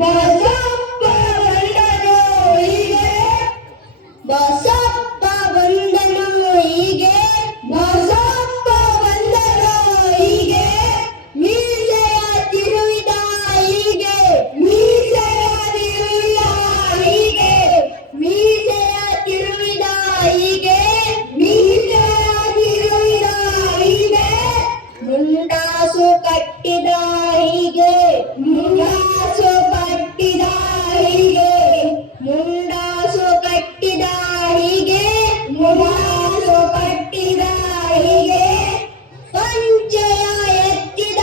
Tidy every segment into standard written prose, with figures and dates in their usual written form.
ಬಸಪ್ಪ ಬಂದನು ಹೀಗೆ ಬಸಪ್ಪ ಬಂದನು ಹೀಗೆ ಬಸಪ್ಪ ಬಂದನು ಹೀಗೆ ಮೀಸೆಯ ತಿರುವಿದ ಹೀಗೆ ಮೀಸೆಯ ತಿರುವಿದ ಹೀಗೆ ಮೀಸೆಯ ತಿರುವಿದ ಹೀಗೆ ಮೀಸೆಯ ತಿರುವಿದ ಹೀಗೆ ಮುಂಡಾಸು ಕಟ್ಟಿದ ಹೀಗೆ ಮುಂಡಾಸು ಕಟ್ಟಿದ ಹೀಗೆ ಮುಂಡಾಸು ಕಟ್ಟಿದ ಹೀಗೆ ಮುಂಡಾಸು ಕಟ್ಟಿದ ಹೀಗೆ ಪಂಚೆಯ ಎತ್ತಿದ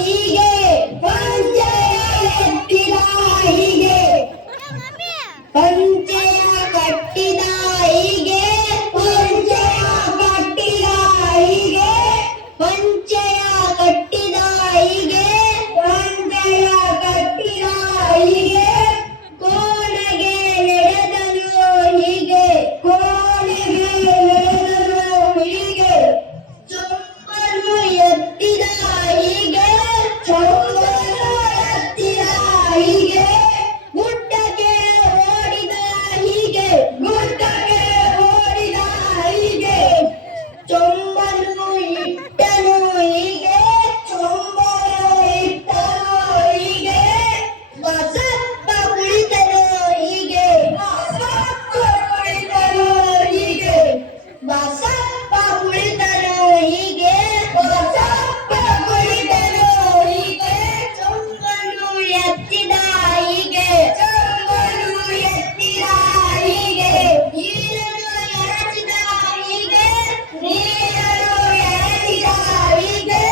ಹೀಗೆ ಪಂಚೆಯ ಎತ್ತಿದ ಹೀಗೆ ಪಂಚೆಯ ಕಟ್ಟಿದ ಹೀಗೆ ಪಂಚೆಯ ಕಟ್ಟಿದ ಹೀಗೆ ಪಂಚೆಯ ಕಟ್ಟಿದ ಹೀಗೆ ಪಂಚೆಯ ಕಟ್ಟಿದ ಹೀಗೆ ಕೋಣೆಗೆ ನಡೆದನು ಹೀಗೆ ಕೋಣೆಗೆ ನಡೆದನು ಹೀಗೆ ಚೊಂಬನ್ನು ಎತ್ತಿದ ಹೀಗೆ ಚೊಂಬನ್ನು ಎತ್ತಿದ ಹೀಗೆ ಗುಡ್ಡಕ್ಕೆ ಓಡಿದ ಹೀಗೆ ಗುಡ್ಡಕ್ಕೆ ಓಡಿದ ಹೀಗೆ ಚೊಂಬನ್ನು ಇಟ್ಟನು ಹೀಗೆ ಚೊಂಬನ್ನು ಇಟ್ಟನು ಹೀಗೆ ಬಸಪ್ಪ ಕುಳಿತನು ಹೀಗೆ ಬಸಪ್ಪ ಕುಳಿತನು ಹೀಗೆ ಬಸಪ್ಪ ಕುಳಿತನು ಹೀಗೆ ಬಸಪ್ಪ ಕುಳಿತನು ಹೀಗೆ ಚೊಂಬನ್ನು ಎತ್ತಿದ ಹೀಗೆ ಚೊಂಬನ್ನು ಎತ್ತಿದ ಹೀಗೆ ನೀರನ್ನು ಎರಚಿದ ಹೀಗೆ ನೀರನ್ನು ಎರಚಿದ ಹೀಗೆ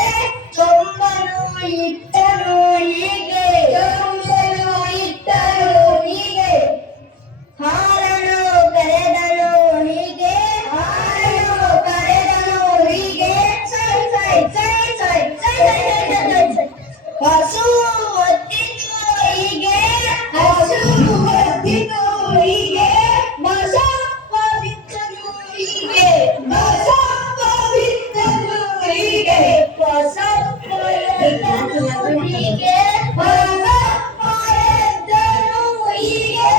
ಚೊಂಬನ್ನು ಇಟ್ಟನು ಹೀಗೆ ಚೊಂಬನ್ನು ಇಟ್ಟನು ಹೀಗೆ ಹಾರನು ಕರೆದನು ಹೀಗೆ ಹಾರನು ಕರೆದನು ಹೀಗೆ ಸೈ ಸೈ ಸೈ ಸೈ ಸೈ ಸೈ ಸೈ ಸೈ ಹಸು ಒತ್ತಿತು ಹೀಗೆ ಹಸು ಒತ್ತಿತು ಹೀಗೆ ಬಸಪ್ಪ ಬಿತ್ತನು ಹೀಗೆ ಬಸಪ್ಪ ಬಿತ್ತನು ಹೀಗೆ ಬಸಪ್ಪ ಎದ್ದನು ಹೀಗೆ ಬಸಪ್ಪ ಎದ್ದನು ಹೀಗೆ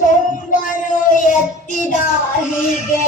ಚೊಂಬನು ಎತ್ತಿದ ಹೀಗೆ